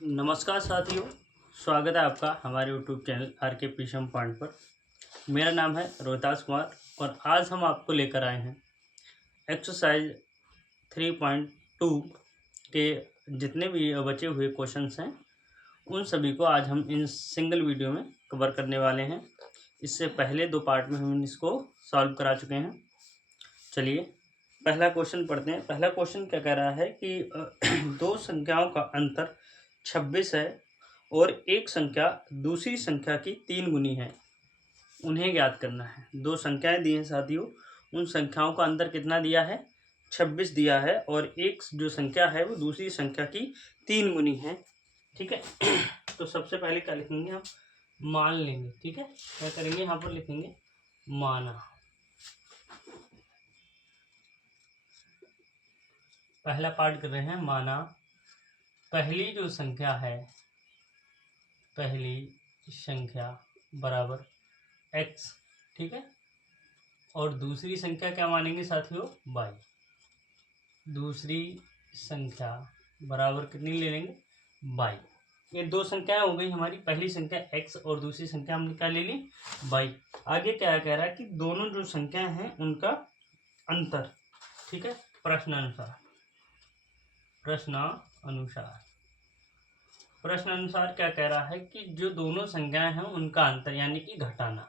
नमस्कार साथियों, स्वागत है आपका हमारे यूट्यूब चैनल आर के पीशम पॉइंट पर। मेरा नाम है रोहतास कुमार और आज हम आपको लेकर आए हैं एक्सरसाइज 3.2 के जितने भी बचे हुए क्वेश्चंस हैं उन सभी को आज हम इन सिंगल वीडियो में कवर करने वाले हैं। इससे पहले 2 पार्ट में हम इसको सॉल्व करा चुके हैं। चलिए पहला क्वेश्चन पढ़ते हैं। पहला क्वेश्चन क्या कह रहा है कि दो संख्याओं का अंतर 26 है और एक संख्या दूसरी संख्या की 3 गुनी है, उन्हें ज्ञात करना है। दो संख्याएं दी हैं साथियों, उन संख्याओं का अंतर कितना दिया है? 26 दिया है और एक जो संख्या है वो दूसरी संख्या की 3 गुनी है। ठीक है। तो सबसे पहले क्या लिखेंगे हम? मान लेंगे। ठीक है, क्या करेंगे यहाँ पर लिखेंगे माना। पहला पार्ट कर रहे हैं माना पहली जो संख्या है, पहली संख्या बराबर x। ठीक है, और दूसरी संख्या क्या मानेंगे साथियों? y। दूसरी संख्या बराबर कितनी ले लेंगे? y। ये दो संख्याएं हो गई हमारी, पहली संख्या x और दूसरी संख्या हमने क्या ले ली? y। आगे क्या कह रहा है कि दोनों जो संख्याएं हैं उनका अंतर। ठीक है, प्रश्नानुसार प्रश्न अनुसार क्या कह रहा है कि जो दोनों संख्याएं हैं उनका अंतर यानी कि घटाना।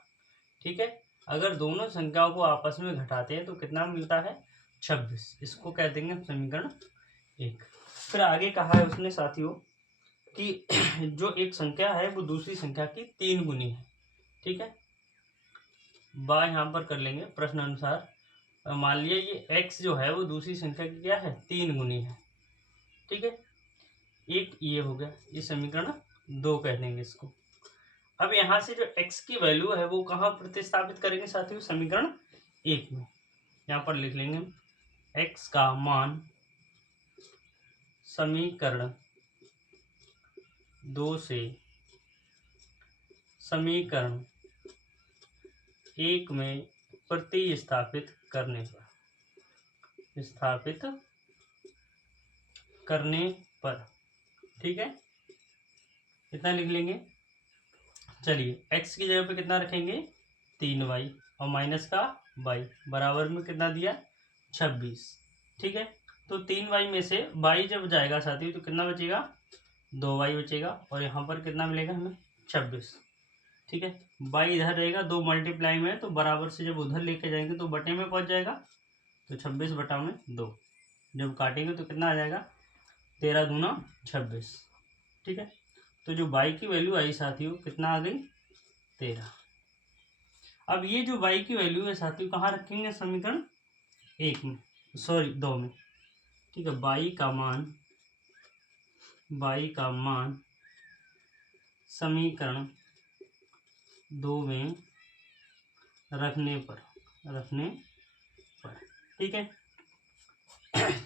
ठीक है, अगर दोनों संख्याओं को आपस में घटाते हैं तो कितना मिलता है? 26। इसको कह देंगे समीकरण 1। फिर आगे कहा है उसने साथियों कि जो एक संख्या है वो दूसरी संख्या की 3 गुनी है। ठीक है, बाय यहाँ पर कर लेंगे प्रश्न अनुसार। मान लिया ये x जो है वो दूसरी संख्या की क्या है? 3 गुनी है। ठीक है, एक ये हो गया, ये समीकरण 2 कह देंगे इसको। अब यहाँ से जो x की वैल्यू है वो कहाँ प्रतिस्थापित करेंगे साथियों? समीकरण 1 में। यहाँ पर लिख लेंगे x का मान समीकरण 2 से समीकरण 1 में प्रतिस्थापित करने पर ठीक है, कितना लिख लेंगे? चलिए x की जगह पे कितना रखेंगे? 3y और माइनस का y बराबर में कितना दिया? 26। ठीक है, तो 3y में से y जब जाएगा साथियों तो कितना बचेगा? 2y बचेगा और यहाँ पर कितना मिलेगा हमें? 26। ठीक है, y इधर रहेगा, 2 मल्टीप्लाई में तो बराबर से जब उधर लेके जाएंगे तो बटे में पहुँच जाएगा, तो 26 बटा में 2 जब काटेंगे तो कितना आ जाएगा? 13 दूना 26। ठीक है, तो जो y की वैल्यू आई साथियों कितना आ गई? 13। अब ये जो y की वैल्यू है साथियों कहाँ रखेंगे? समीकरण 1 में, सॉरी 2 में। ठीक है, y का मान समीकरण 2 में रखने पर ठीक है।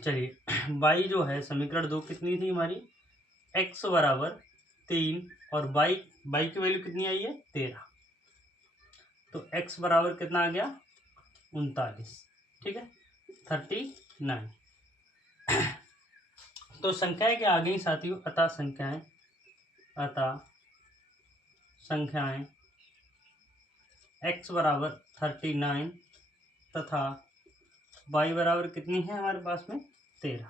चलिए y जो है समीकरण 2 कितनी थी हमारी? x बराबर 3 और y की वैल्यू कितनी आई है? 13। तो x बराबर कितना आ गया? 39। ठीक है, 39। तो संख्याएं क्या आ गई साथियों? अतः संख्याएं x बराबर 39 तथा y बराबर कितनी है हमारे पास में? 13।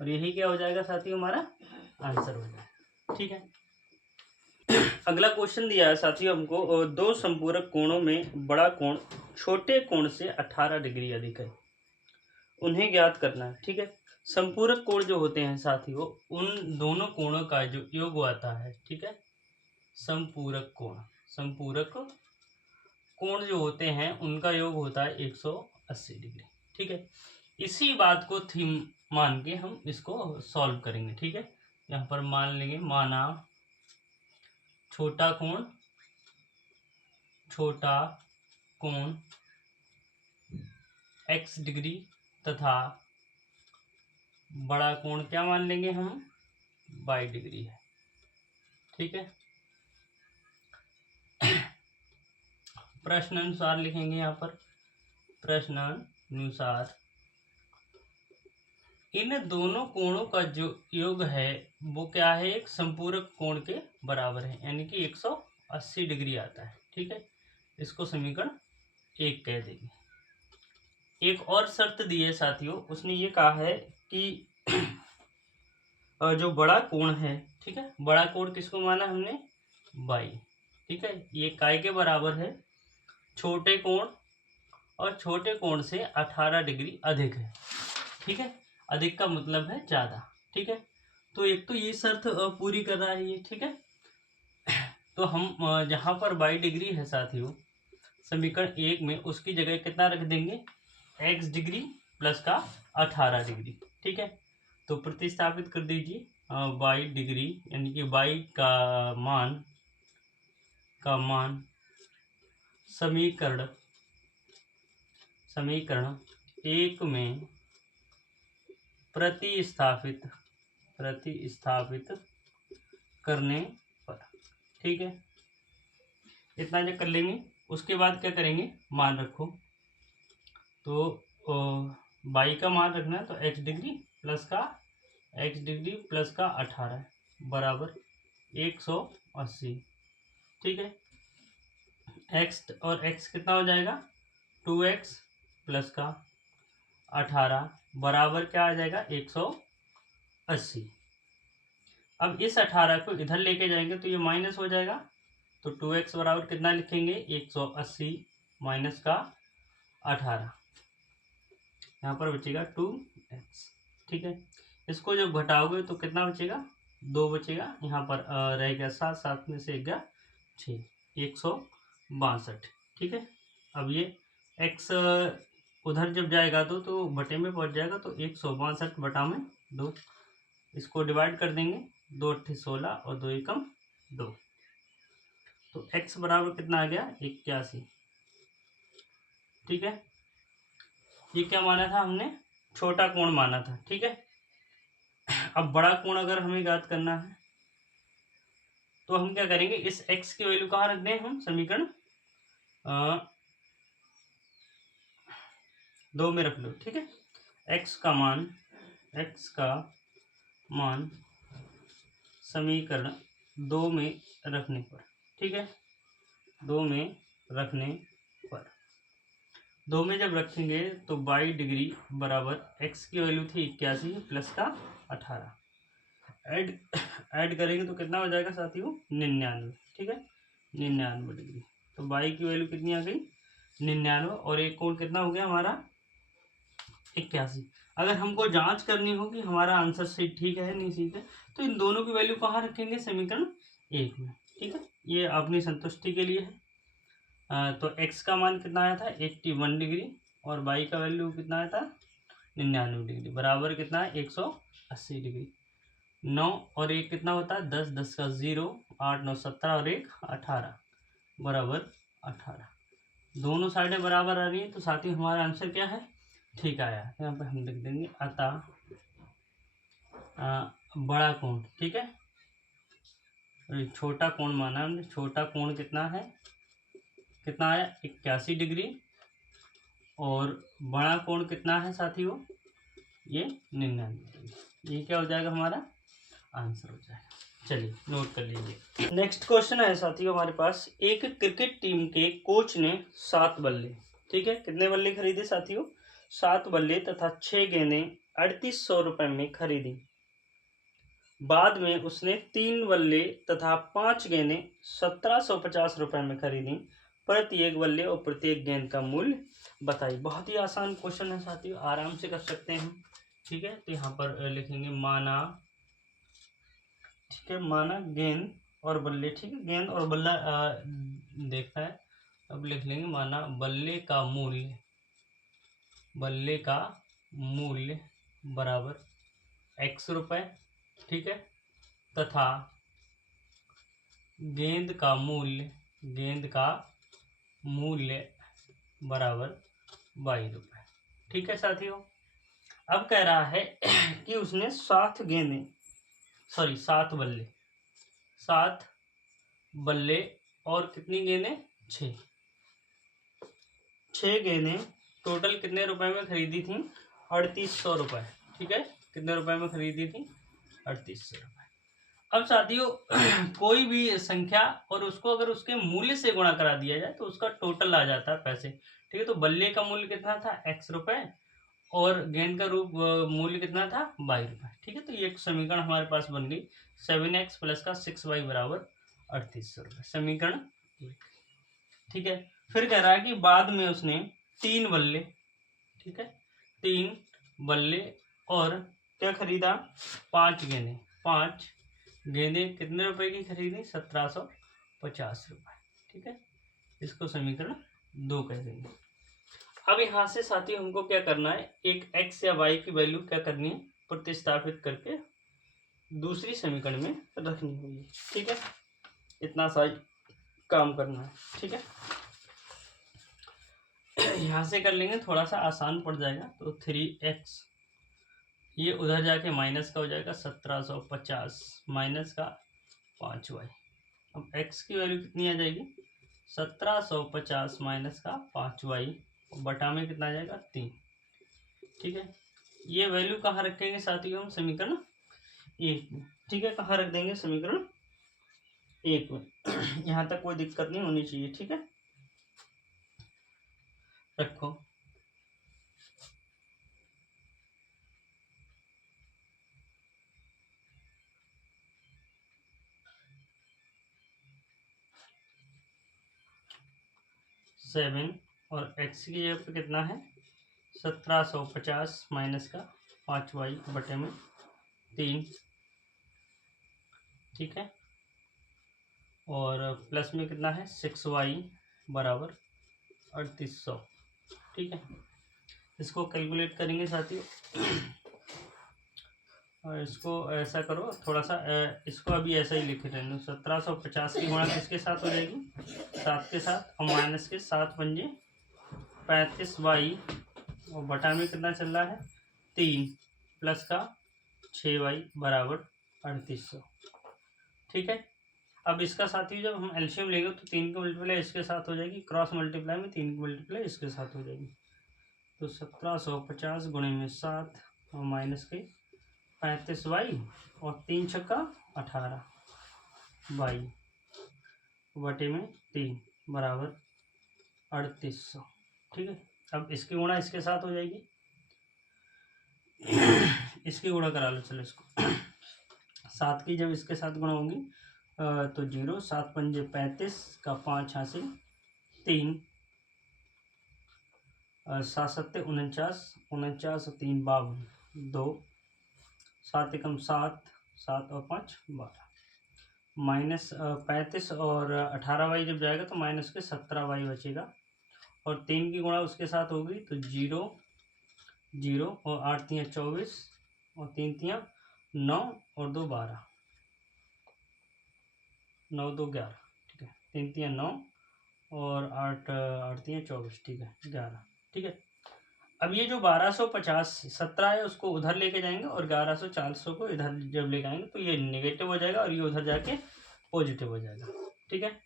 और यही क्या हो जाएगा साथियों? हमारा आंसर हो जाएगा। ठीक है, अगला क्वेश्चन दिया है साथियों हमको, दो संपूरक कोणों में बड़ा कोण छोटे कोण से 18 डिग्री अधिक है, उन्हें ज्ञात करना है। ठीक है, संपूरक कोण जो होते हैं साथियों उन दोनों कोणों का जो योग आता है, ठीक है, संपूरक कोण जो होते हैं उनका योग होता है 180 डिग्री। ठीक है, इसी बात को थीम मान के हम इसको सॉल्व करेंगे। ठीक है, यहाँ पर मान लेंगे माना छोटा कोण x डिग्री तथा बड़ा कोण क्या मान लेंगे हम? y डिग्री है। ठीक है, प्रश्न अनुसार लिखेंगे यहाँ पर प्रश्न अनुसार इन दोनों कोणों का जो योग है वो क्या है, एक संपूरक कोण के बराबर है, यानी कि 180 डिग्री आता है। ठीक है, इसको समीकरण 1 कह देंगे। एक और शर्त दी है साथियों, उसने ये कहा है कि जो बड़ा कोण है, ठीक है, बड़ा कोण किसको माना हमने, बाई। ठीक है, ये काय के बराबर है, छोटे कोण, और छोटे कोण से 18 डिग्री अधिक है। ठीक है, अधिक का मतलब है ज़्यादा। ठीक है, तो एक तो ये शर्त पूरी कर रहा है ये। ठीक है, तो हम जहाँ पर 22 डिग्री है साथियों, समीकरण 1 में उसकी जगह कितना रख देंगे, x डिग्री प्लस का 18 डिग्री। ठीक है, तो प्रतिस्थापित कर दीजिए 22 डिग्री, यानी कि 22 का मान समीकरण 1 में प्रतिस्थापित करने पर। ठीक है, इतना जब कर लेंगे, उसके बाद क्या करेंगे, मान रखो, तो बाई का मान रखना है, तो x डिग्री प्लस का 18 बराबर 180। ठीक है, x और x कितना हो जाएगा, 2x प्लस का 18 बराबर क्या आ जाएगा, 180। अब इस 18 को इधर लेके जाएंगे तो ये माइनस हो जाएगा, तो 2x बराबर कितना लिखेंगे, 180 माइनस का 18, यहाँ पर बचेगा 2x। ठीक है, इसको जब घटाओगे तो कितना बचेगा, 2 बचेगा, यहाँ पर रहेगा 7, 7 में से गया 6, 162। ठीक है, अब ये x उधर जब जाएगा तो बटे में पहुँच जाएगा, तो 162 बटा में 2, इसको डिवाइड कर देंगे, 2 8 16 और 2 एकम 2, तो x बराबर कितना आ गया, 81। ठीक है, ये क्या माना था हमने, छोटा कोण माना था। ठीक है, अब बड़ा कोण अगर हमें ज्ञात करना है तो हम क्या करेंगे, इस x की वैल्यू कहाँ रख दें, हम समीकरण 2 में रख लो। ठीक है, x का मान समीकरण 2 में रखने पर। ठीक है, 2 में रखने पर, 2 में जब रखेंगे तो 22 डिग्री बराबर x की वैल्यू थी 81 प्लस का 18, ऐड करेंगे तो कितना हो जाएगा साथियों, 99। ठीक है, 99 डिग्री, तो 22 की वैल्यू कितनी आ गई, 99, और एक कोण कितना हो गया हमारा, 81। अगर हमको जांच करनी हो कि हमारा आंसर सही ठीक है नहीं ठीक है, तो इन दोनों की वैल्यू कहाँ रखेंगे, समीकरण 1 में। ठीक है, ये अपनी संतुष्टि के लिए है। तो x का मान कितना आया था, 81 डिग्री, और y का वैल्यू कितना आया था, 99 डिग्री, बराबर कितना है, 180 डिग्री। 9 और 1 कितना होता है, 10, 10 का 0, 8 9 17 और 1 18 बराबर 18। दोनों साइडें बराबर आ रही हैं, तो साथ ही हमारा आंसर क्या है, ठीक आया। यहाँ पे हम लिख देंगे अतः बड़ा कोण। ठीक है, छोटा कोण माना हमने, छोटा कोण कितना है, कितना आया, 81 डिग्री, और बड़ा कोण कितना है साथियों, ये 99 डिग्री। ये क्या हो जाएगा, हमारा आंसर हो जाएगा। चलिए नोट कर लीजिए। नेक्स्ट क्वेश्चन है साथियों हमारे पास, एक क्रिकेट टीम के कोच ने 7 बल्ले, ठीक है, कितने बल्ले खरीदे साथियों, 7 बल्ले तथा 6 गेंदें 3800 रुपये में खरीदी। बाद में उसने 3 बल्ले तथा 5 गेंदें 1750 रुपये में खरीदी। प्रत्येक बल्ले और प्रत्येक गेंद का मूल्य बताइए। बहुत ही आसान क्वेश्चन है साथियों, आराम से कर सकते हैं हम। ठीक है, तो यहाँ पर लिखेंगे माना, ठीक है, माना गेंद और बल्ले, ठीक है, गेंद और बल्ला देखना है। अब लिख लेंगे माना बल्ले का मूल्य बराबर x रुपये, ठीक है, तथा गेंद का मूल्य बराबर 22 रुपये। ठीक है साथियों, अब कह रहा है कि उसने 7 बल्ले और कितनी गेंदें, 6 गेंदें टोटल कितने रुपए में खरीदी थी, 3800 रुपये। ठीक है, कितने रुपए में खरीदी थी? 3800 रुपये। अब साथियों कोई भी संख्या और उसको अगर उसके मूल्य से गुणा करा दिया जाए तो उसका टोटल आ जाता है पैसे। ठीक है, तो बल्ले का मूल्य कितना था? x रुपए, और गेंद का रूप मूल्य कितना था? y रुपए। ठीक है, तो ये एक समीकरण हमारे पास बन गई 7x प्लस का 6y बराबर 3800 रुपये, समीकरण 1। ठीक है, फिर कह रहा है कि बाद में उसने 3 बल्ले, ठीक है, 3 बल्ले और क्या खरीदा? 5 गेंदे। 5 गेंदे कितने रुपए की खरीदी? 1750 रुपये। ठीक है, इसको समीकरण 2 कह देंगे। अब यहाँ से साथियों हमको क्या करना है? एक x या y की वैल्यू क्या करनी है? प्रतिस्थापित करके दूसरी समीकरण में रखनी होगी। ठीक है, इतना सा काम करना है। ठीक है, यहाँ से कर लेंगे, थोड़ा सा आसान पड़ जाएगा। तो 3x, ये उधर जाके माइनस का हो जाएगा 1750 माइनस का 5y। अब x की वैल्यू कितनी आ जाएगी? 1750 माइनस का 5y, बटा में कितना आ जाएगा? 3। ठीक है, ये वैल्यू कहाँ रखेंगे साथियों? हम समीकरण 1 में। ठीक है, कहाँ रख देंगे? समीकरण 1 में। यहाँ तक कोई दिक्कत नहीं होनी चाहिए। ठीक है, रखो। सेवन और x की जगह पे कितना है? 1750 माइनस का 5y बटे में 3। ठीक है, और प्लस में कितना है? 6y बराबर 3800। ठीक है, इसको कैलकुलेट करेंगे साथियों। और इसको ऐसा करो थोड़ा सा, इसको अभी ऐसा ही लिख रहे हैं। 1750 की गुणा किसके साथ हो जाएगी? 7 के साथ, और माइनस के 7 पंजे 35y, और बटा में कितना चल रहा है? 3, प्लस का 6y बराबर 3800। ठीक है, अब इसका साथी जब हम एलसीएम लेंगे तो 3 की मल्टीप्लाई इसके साथ हो जाएगी, क्रॉस मल्टीप्लाई में 3 की मल्टीप्लाई इसके साथ हो जाएगी। तो 1750 गुणे में 7 और माइनस के 35y, और 3 छक्का 18y बटे में 3 बराबर 3800। ठीक है, अब इसकी गुणा इसके साथ हो जाएगी। इसकी गुणा करा लो, चलो इसको। 7 की जब इसके साथ गुणा होगी तो 0, 7 पंजे 35 का 5 हासिल 3, 7 सत्ते 49, 49 और 3 52, 2, 7 एकम 7, 7 और 5 12, माइनस 35 और 18y जब जाएगा तो माइनस के 17y बचेगा, और 3 की गुणा उसके साथ होगी तो 0, 0 और 8 तियाँ 24 और 3 तियाँ 9 और 2 12, 9 2 11। ठीक है, 3 तियाँ 9 और 8 तियाँ 24। ठीक है, 11। ठीक है, अब ये जो 1250 17 है उसको उधर लेके जाएंगे, और 1100 400 को इधर जब लेके आएंगे तो ये नेगेटिव हो जाएगा और ये उधर जाके पॉजिटिव हो जाएगा। ठीक है,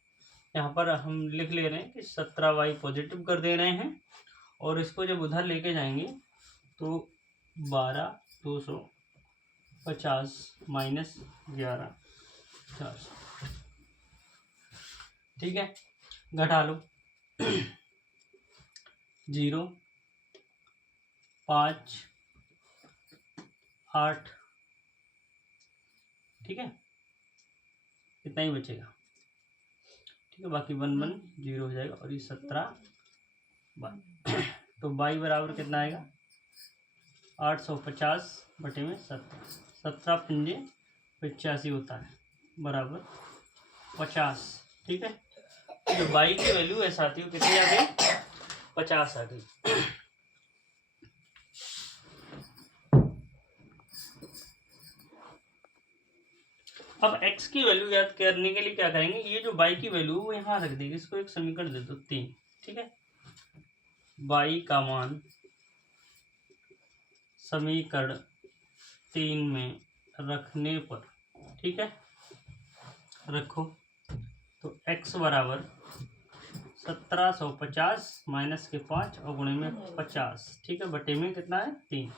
यहाँ पर हम लिख ले रहे हैं कि 17y पॉजिटिव कर दे रहे हैं, और इसको जब उधर लेके जाएंगे तो 12250 माइनस 11400। ठीक है, घटा लो। 0, 5, 8। ठीक है, इतना ही बचेगा। ठीक है, बाकी 1 1 0 हो जाएगा, और ये 17 तो y बराबर कितना आएगा? 850 बटे में 17, 17 पंजे 85 होता है, बराबर 50। ठीक है, तो y की वैल्यू है साथियों कितनी आ गई? 50 आ गई। अब x की वैल्यू याद करने के लिए क्या करेंगे? ये जो y की वैल्यू वो यहाँ रख देंगे, इसको एक समीकरण दे दो 3। ठीक है, y का मान समीकरण 3 में रखने पर, ठीक है, रखो, तो x बराबर 1750 माइनस के 5 और गुणे में 50। ठीक है, बटे में कितना है? 3।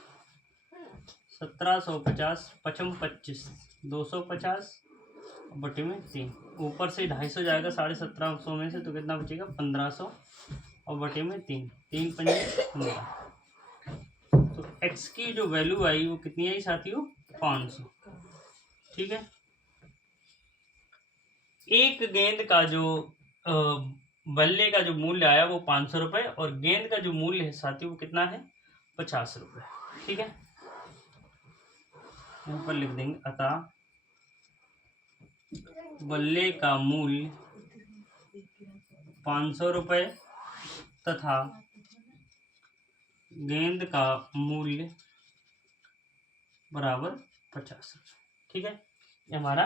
1750 पचम 25 250 बटे में 3। ऊपर से 250 जाएगा 1750 में से, तो कितना बचेगा 1500 और बटे में 3 3 पंजे 15। तो x की जो वैल्यू आई वो कितनी आई साथियों 500। ठीक है। एक गेंद का जो बल्ले का जो मूल्य आया वो 500 रुपये और गेंद का जो मूल्य है साथियों वो कितना है 50 रुपये। ठीक है। यहाँ पर लिख देंगे अतः बल्ले का मूल्य 500 रुपये तथा गेंद का मूल्य बराबर 50 रुपये। ठीक है, ये हमारा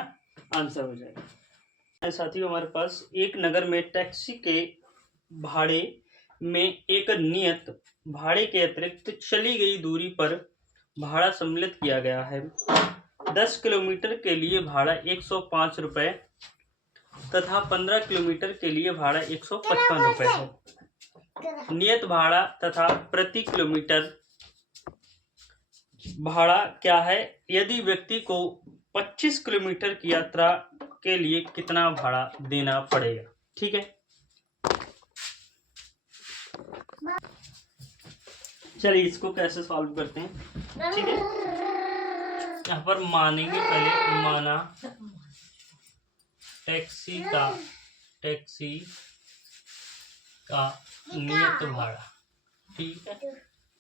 आंसर हो जाएगा। साथियों हमारे पास एक नगर में टैक्सी के भाड़े में एक नियत भाड़े के अतिरिक्त चली गई दूरी पर भाड़ा सम्मिलित किया गया है। 10 किलोमीटर के लिए भाड़ा 105 रुपये तथा 15 किलोमीटर के लिए भाड़ा 155 रुपये है। नियत भाड़ा तथा प्रति किलोमीटर भाड़ा क्या है यदि व्यक्ति को 25 किलोमीटर की यात्रा के लिए कितना भाड़ा देना पड़ेगा। ठीक है, चलिए इसको कैसे सॉल्व करते हैं। ठीक है, यहाँ पर मानेंगे पहले, माना टैक्सी का नियत भाड़ा। ठीक है,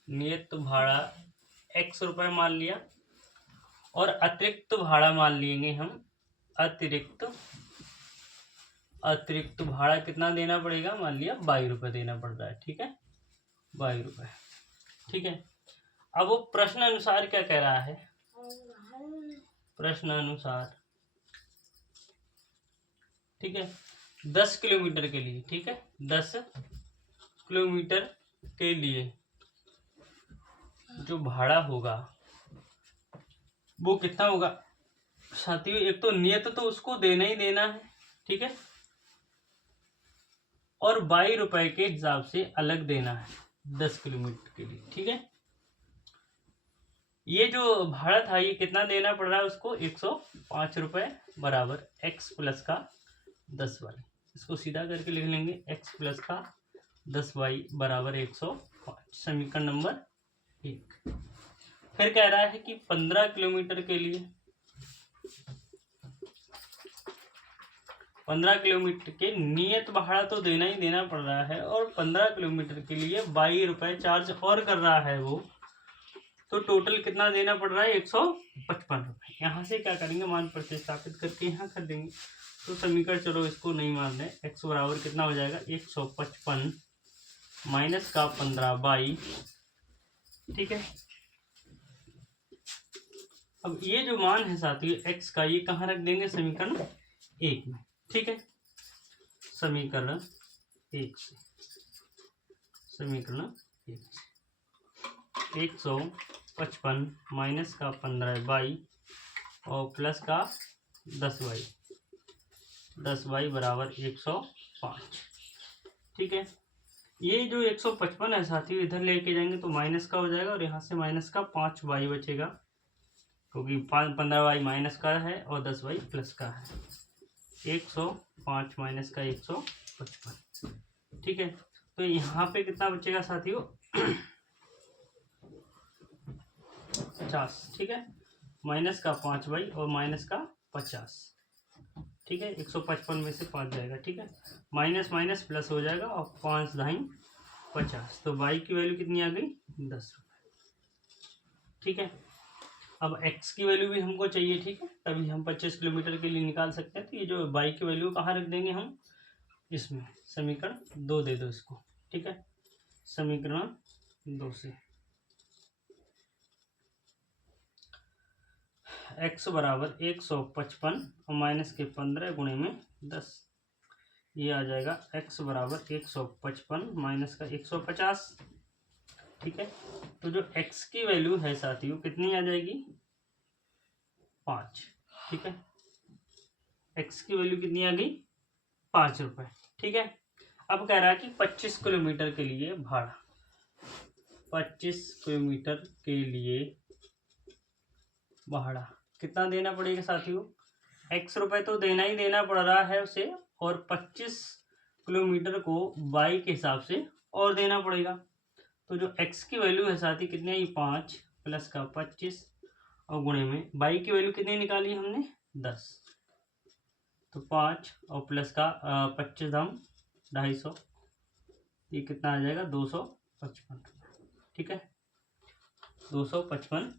नियत भाड़ा x रुपये मान लिया और अतिरिक्त भाड़ा मान लेंगे हम। अतिरिक्त भाड़ा कितना देना पड़ेगा, मान लिया 22 रुपये देना पड़ रहा है। ठीक है, 22 रुपये। ठीक है, अब वो प्रश्न अनुसार क्या कह रहा है, प्रश्न अनुसार ठीक है 10 किलोमीटर के लिए। ठीक है, 10 किलोमीटर के लिए जो भाड़ा होगा वो कितना होगा साथियों। एक तो नियत तो उसको देना ही देना है। ठीक है, और 22 रुपए के हिसाब से अलग देना है 10 किलोमीटर के लिए। ठीक है, ये जो भाड़ा था ये कितना देना पड़ रहा है उसको 105 रुपये बराबर x प्लस का 10y। इसको सीधा करके लिख लेंगे x प्लस का 10y बराबर 105, समीकरण नंबर 1। फिर कह रहा है कि 15 किलोमीटर के लिए 15 किलोमीटर के नियत भाड़ा तो देना ही देना पड़ रहा है और 15 किलोमीटर के लिए 22 रुपये चार्ज और कर रहा है वो, तो टोटल कितना देना पड़ रहा है 155 रुपये। यहाँ से क्या करेंगे, मान प्रतिस्थापित करके यहाँ कर देंगे। तो समीकरण चलो इसको नहीं मान दें, x बराबर कितना हो जाएगा 155 माइनस का 15/। ठीक है, अब ये जो मान है साथियों x का ये कहाँ रख देंगे, समीकरण 1 में। ठीक है, समीकरण 1 से, समीकरण 1 से 155 माइनस का 15/22 और प्लस का 10y बराबर 105। ठीक है, ये जो 155 है साथियों इधर लेके जाएंगे तो माइनस का हो जाएगा और यहाँ से माइनस का 5y बचेगा, क्योंकि 15y माइनस का है और 10y प्लस का है। 105 माइनस का 155। ठीक है, तो यहाँ पे कितना बचेगा साथियों 50। ठीक है, माइनस का 5y और माइनस का 50। ठीक है, 155 में से 5 जाएगा। ठीक है, माइनस माइनस प्लस हो जाएगा और 5 दाई 50, तो y की वैल्यू कितनी आ गई 10 रुपये। ठीक है, अब x की वैल्यू भी हमको चाहिए। ठीक है, तभी हम 25 किलोमीटर के लिए निकाल सकते हैं। तो ये जो y की वैल्यू कहाँ रख देंगे हम, इसमें समीकरण 2 दे दो इसको। ठीक है, समीकरण 2 से x बराबर 155 और माइनस के 15 गुणे में 10, ये आ जाएगा x बराबर 155 माइनस का 150। ठीक है, तो जो x की वैल्यू है साथियों कितनी आ जाएगी 5। ठीक है, x की वैल्यू कितनी आ गई 5 रुपये। ठीक है, अब कह रहा है कि 25 किलोमीटर के लिए भाड़ा, 25 किलोमीटर के लिए भाड़ा कितना देना पड़ेगा साथियों, x रुपये तो देना ही देना पड़ रहा है उसे, और 25 किलोमीटर को बाई के हिसाब से और देना पड़ेगा। तो जो x की वैल्यू है साथी कितनी आई, 5 प्लस का 25 और गुणे में बाई की वैल्यू कितनी निकाली हमने, 10। तो 5 और प्लस का 25 हम 250, ये कितना आ जाएगा 255। ठीक है, 255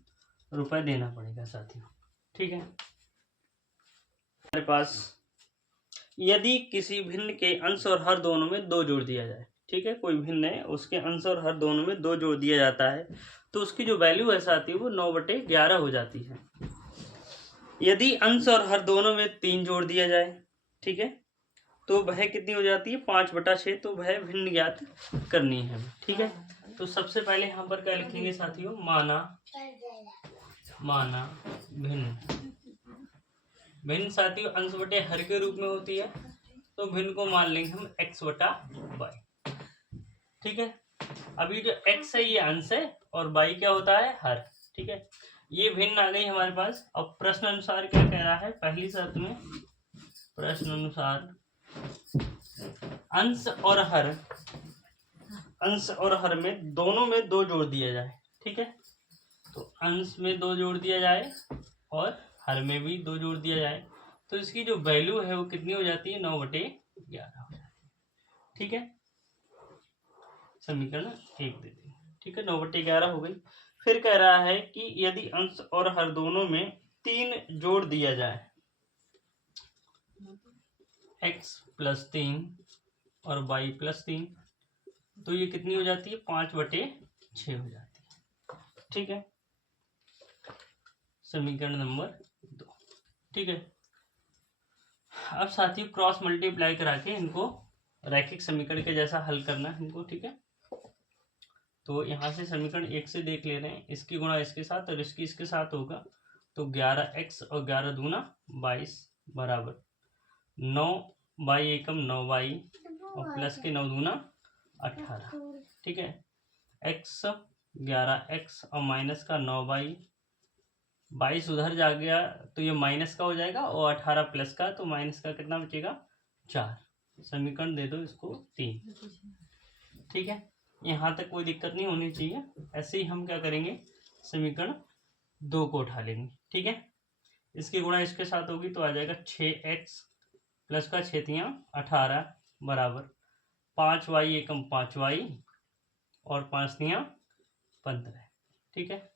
रुपये देना पड़ेगा साथियों। ठीक है, हमारे पास यदि किसी भिन्न के अंश और हर दोनों में 2 जोड़ दिया जाए, ठीक है, कोई भिन्न है उसके अंश और हर दोनों में 2 जोड़ दिया जाता है, तो उसकी जो वैल्यू है साथियों वो 9/11 हो जाती है। यदि अंश और हर दोनों में 3 जोड़ दिया जाए, ठीक है, तो वह कितनी हो जाती है, 5/6। तो वह भिन्न ज्ञात करनी है। ठीक है, तो सबसे पहले यहाँ पर क्या लिखेंगे साथियों, माना भिन्न। भिन्न साथियों अंश बटे हर के रूप में होती है, तो भिन्न को मान लेंगे हम x/y। ठीक है, अभी जो x है ये अंश है और y क्या होता है, हर। ठीक है, ये भिन्न आ गई हमारे पास। अब प्रश्न अनुसार क्या कह रहा है, पहली शर्त में प्रश्न अनुसार अंश और हर में दोनों में 2 जोड़ दिया जाए। ठीक है, तो अंश में 2 जोड़ दिया जाए और हर में भी 2 जोड़ दिया जाए, तो इसकी जो वैल्यू है वो कितनी हो जाती है, 9/11 हो जाती है। ठीक है, समीकरण 1 दे देंगे। ठीक है, 9/11 हो गई। फिर कह रहा है कि यदि अंश और हर दोनों में 3 जोड़ दिया जाए, x + 3 और y + 3, तो ये कितनी हो जाती है, 5/6 हो जाती है। ठीक है, समीकरण नंबर 2। ठीक है, अब साथियों क्रॉस मल्टीप्लाई करा के इनको रैखिक समीकरण के जैसा हल करना है इनको। ठीक है, तो यहाँ से समीकरण 1 से देख ले रहे हैं, इसकी गुणा इसके साथ और इसकी इसके साथ होगा, तो 11x और 11 दूना 22 बराबर 9/1 9y और प्लस के 9 दूना 18। ठीक है, x 11x और माइनस का 9y, 22 उधर जा गया तो ये माइनस का हो जाएगा और 18 प्लस का, तो माइनस का कितना बचेगा, 4। समीकरण दे दो इसको 3। ठीक है, यहाँ तक कोई दिक्कत नहीं होनी चाहिए। ऐसे ही हम क्या करेंगे, समीकरण 2 को उठा लेंगे। ठीक है, इसकी गुणा इसके साथ होगी तो आ जाएगा 6x प्लस का 6 तियाँ 18 बराबर 5y एकम 5y और 5 तियाँ 15। ठीक है,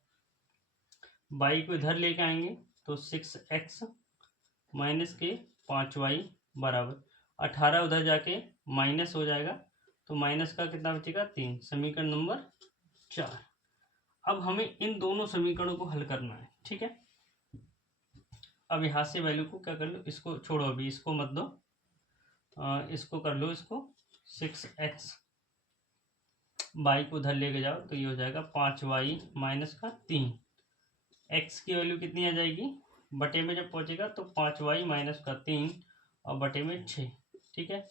y को इधर लेके आएंगे तो 6x माइनस के 5y बराबर 18 उधर जाके माइनस हो जाएगा, तो माइनस का कितना बचेगा, 3। समीकरण नंबर 4। अब हमें इन दोनों समीकरणों को हल करना है। ठीक है, अब यहाँ से वैल्यू को क्या कर लो, इसको छोड़ो, अभी इसको मत दो, इसको कर लो, इसको 6x y को उधर लेके जाओ तो ये हो जाएगा 5y माइनस का 3। x की वैल्यू कितनी आ जाएगी, बटे में जब पहुंचेगा तो 5y माइनस का 3 और बटे में 6। ठीक है,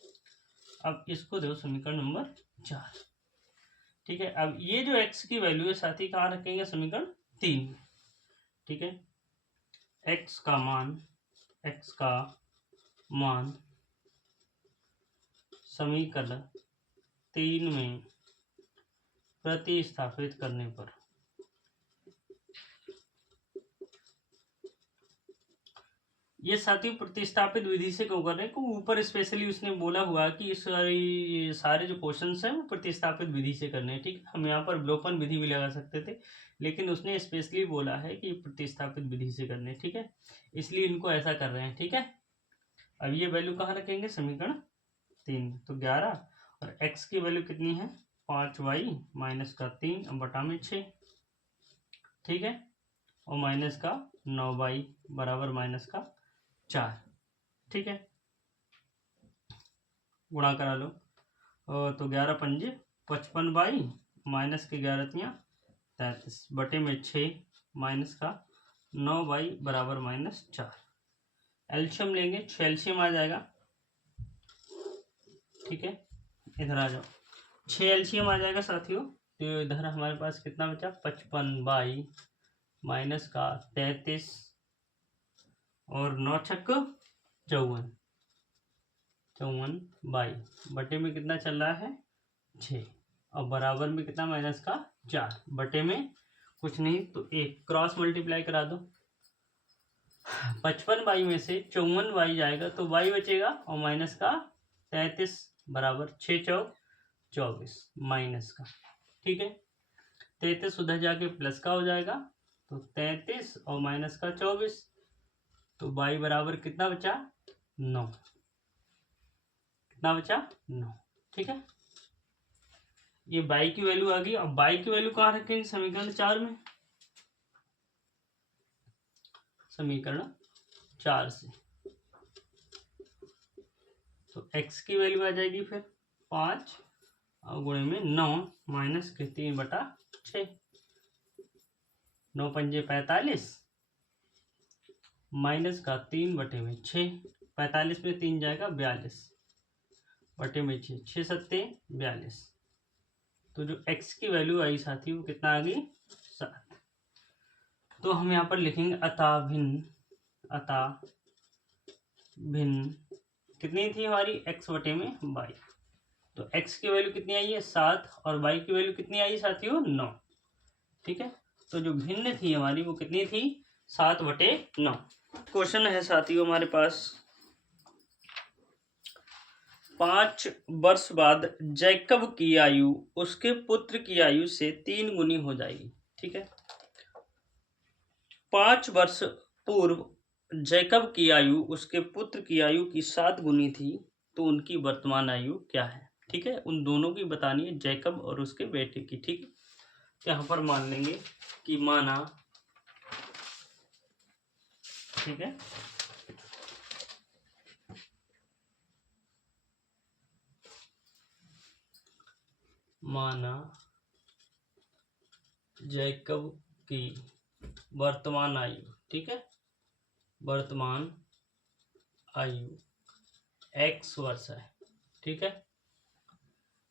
अब इसको दो समीकरण नंबर 4। ठीक है, अब ये जो x की वैल्यू है साथी कहाँ रखेंगे, समीकरण 3 में। ठीक है, x का मान समीकरण 3 में प्रतिस्थापित करने पर ये साथियों प्रतिस्थापित विधि से क्यों कर रहे हैं, क्योंकि ऊपर स्पेशली उसने बोला हुआ कि इस सारे जो क्वेश्चंस हैं वो प्रतिस्थापित विधि से करने हैं। ठीक है, हम यहाँ पर विलोपन विधि भी लगा सकते थे, लेकिन उसने स्पेशली बोला है कि प्रतिस्थापित विधि से करने। ठीक है, इसलिए इनको ऐसा कर रहे हैं। ठीक है, अब ये वैल्यू कहाँ रखेंगे, समीकरण 3। तो 11 और x की वैल्यू कितनी है, 5y माइनस का 3 बटा में 6। ठीक है, और माइनस का 9y बराबर माइनस का 4। ठीक है, गुणा करा लो, तो 11 पंजे 55y माइनस के 11 तियाँ 33 बटे में 6 माइनस का 9y बराबर माइनस 4। एल्शियम लेंगे, 6 एल्शियम आ जाएगा। ठीक है, इधर आ जाओ, 6 एल्शियम आ जाएगा साथियों, तो इधर हमारे पास कितना बचा, 55y माइनस का 33 और 9 छक्क 54, 54/, बटे में कितना चल रहा है 6, और बराबर में कितना माइनस का 4, बटे में कुछ नहीं तो 1, क्रॉस मल्टीप्लाई करा दो। 55/, में से 54/, जाएगा तो y बचेगा, और माइनस का 33 बराबर 6 चौक 24 माइनस का, ठीक है। 33 उधर जाके प्लस का हो जाएगा, तो 33 और माइनस का 24, तो y बराबर कितना बचा 9, कितना बचा 9, ठीक है। ये y की वैल्यू आ गई। अब y की वैल्यू कहाँ रखेंगे समीकरण 4 में, समीकरण 4 से, तो x की वैल्यू आ जाएगी फिर 5 और गुणे में 9 माइनस के 3/6, 9 पंजे 45 माइनस का 3/6, 45 में 3 जाएगा 42 बटे में 6, 6 सत्ते 42, तो जो x की वैल्यू आई साथी वो कितना आ गई 7। तो हम यहाँ पर लिखेंगे अतः भिन्न कितनी थी हमारी x बटे में y, तो x की वैल्यू कितनी आई है 7 और y की वैल्यू कितनी आई साथियों 9, ठीक है। तो जो भिन्न थी हमारी वो कितनी थी 7/9। क्वेश्चन है साथियों हमारे पास, 5 वर्ष बाद जैकब की आयु उसके पुत्र की आयु से 3 गुनी हो जाएगी, ठीक है। 5 वर्ष पूर्व जैकब की आयु उसके पुत्र की आयु की 7 गुनी थी, तो उनकी वर्तमान आयु क्या है, ठीक है। उन दोनों की बतानी है, जैकब और उसके बेटे की, ठीक है। यहाँ पर मान लेंगे कि माना, ठीक है, माना जैकब की वर्तमान आयु, ठीक है, वर्तमान आयु x वर्ष है, ठीक है,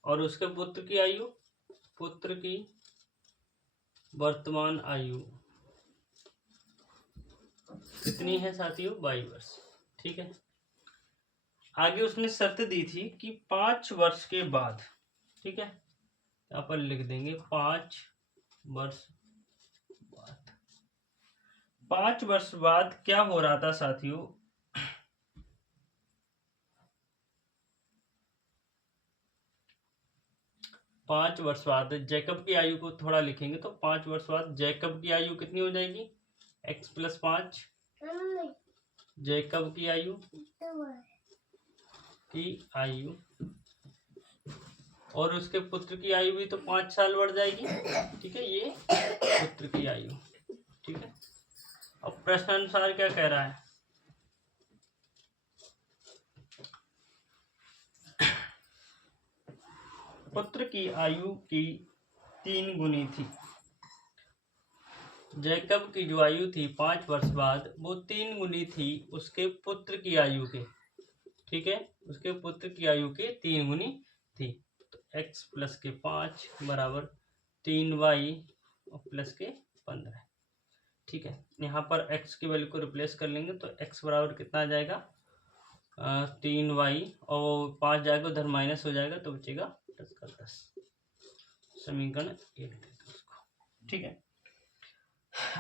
और उसके पुत्र की आयु, पुत्र की वर्तमान आयु कितनी है साथियों 22 वर्ष, ठीक है। आगे उसने शर्त दी थी कि 5 वर्ष के बाद, ठीक है, यहाँ पर लिख देंगे 5 वर्ष बाद। 5 वर्ष बाद क्या हो रहा था साथियों, 5 वर्ष बाद जैकब की आयु को थोड़ा लिखेंगे, तो 5 वर्ष बाद जैकब की आयु कितनी हो जाएगी x + 5, जैकब की आयु और उसके पुत्र की आयु भी तो 5 साल बढ़ जाएगी, ठीक है, ये पुत्र की आयु, ठीक है। अब प्रश्न अनुसार क्या कह रहा है, पुत्र की आयु की 3 गुनी थी, जैकब की जो आयु थी 5 वर्ष बाद वो 3 गुनी थी उसके पुत्र की आयु के, ठीक है, उसके पुत्र की आयु के 3 गुनी थी, तो x + 5 बराबर 3y और प्लस के 15, ठीक है। यहाँ पर x की वैल्यू को रिप्लेस कर लेंगे, तो x बराबर कितना आ जाएगा 3y और 5 जाएगा उधर माइनस हो जाएगा, तो बचेगा 10 का 10, समीकरण 1, ठीक है।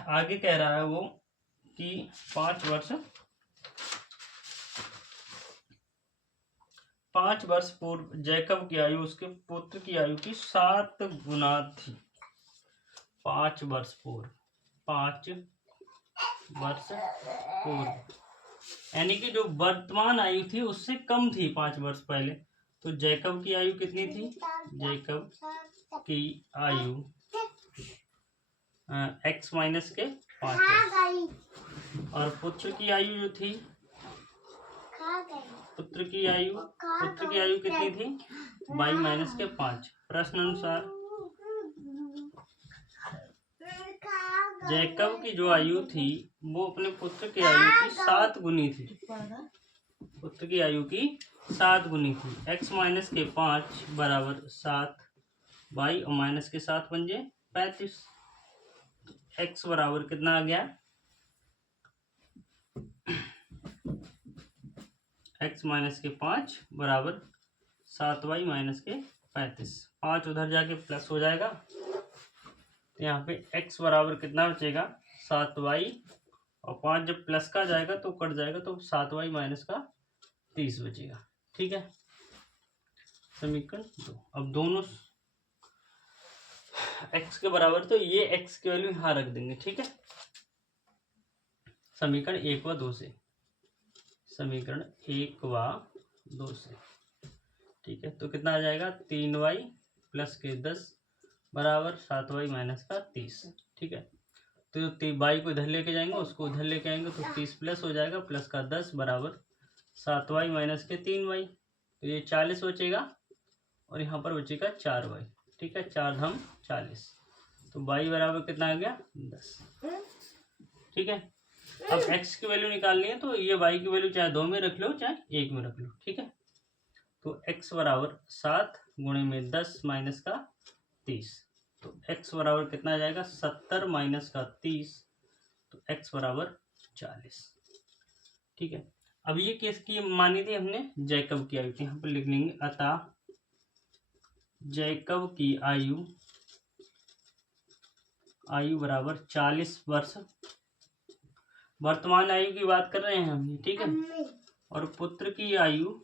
आगे कह रहा है वो कि 5 वर्ष पूर्व जैकब की आयु उसके पुत्र की आयु की 7 गुना थी, 5 वर्ष पूर्व, 5 वर्ष पूर्व, यानी कि जो वर्तमान आयु थी उससे कम थी 5 वर्ष पहले, तो जैकब की आयु कितनी थी, जैकब की आयु x - 5 और पुत्र की आयु जो थी, पुत्र की आयु कितनी थी y - 5। प्रश्न अनुसार जैकब की जो आयु थी वो अपने पुत्र की आयु की 7 गुनी थी, पुत्र की आयु की 7 गुनी थी, x - 5 बराबर 7 y और -7 पंजे 35, x बराबर कितना आ गया, x माइनस के 5 बराबर 7y माइनस के 35। 5 उधर जाके प्लस हो जाएगा, तो यहाँ पे x बराबर कितना बचेगा, 7y, और 5 जब प्लस का जाएगा तो कट जाएगा, तो 7y माइनस का 30 बचेगा। ठीक है, समीकरण 2। अब दोनों x के बराबर, तो ये x की वैल्यू यहाँ रख देंगे। ठीक है, समीकरण 1 व 2 से, समीकरण 1 व 2 से। ठीक है, तो कितना आ जाएगा, 3y प्लस के 10 बराबर 7y माइनस का 30। ठीक है, तो y को इधर लेके जाएंगे, उसको उधर लेके आएंगे, तो 30 प्लस हो जाएगा, प्लस का 10 बराबर 7y माइनस के 3y, तो ये 40 बचेगा, और यहाँ पर बचेगा 4y। ठीक है, 4 धम 40, तो y बराबर कितना आ गया, 10। ठीक है, अब x की वैल्यू निकालनी है, तो ये y की वैल्यू चाहे 2 में रख लो चाहे 1 में रख लो। ठीक है, तो x बराबर 7 गुणे में 10 माइनस का 30, तो x बराबर कितना आ जाएगा, 70 माइनस का 30, तो x बराबर 40। ठीक है, अब ये किसकी मानी थी हमने, जैकब की आयु थी। यहाँ पर लिख लेंगे, अतः जैकब की आयु बराबर 40 वर्ष। वर्तमान आयु की बात कर रहे हैं हम। ठीक है, और पुत्र की आयु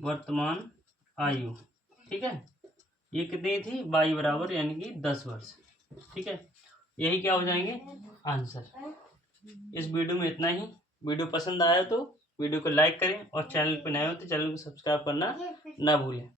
वर्तमान आयु। ठीक है, ये कितनी थी, y बराबर यानी कि 10 वर्ष। ठीक है, यही क्या हो जाएंगे आंसर। इस वीडियो में इतना ही। वीडियो पसंद आया तो वीडियो को लाइक करें, और चैनल पर नए हो तो चैनल को सब्सक्राइब करना ना भूलें।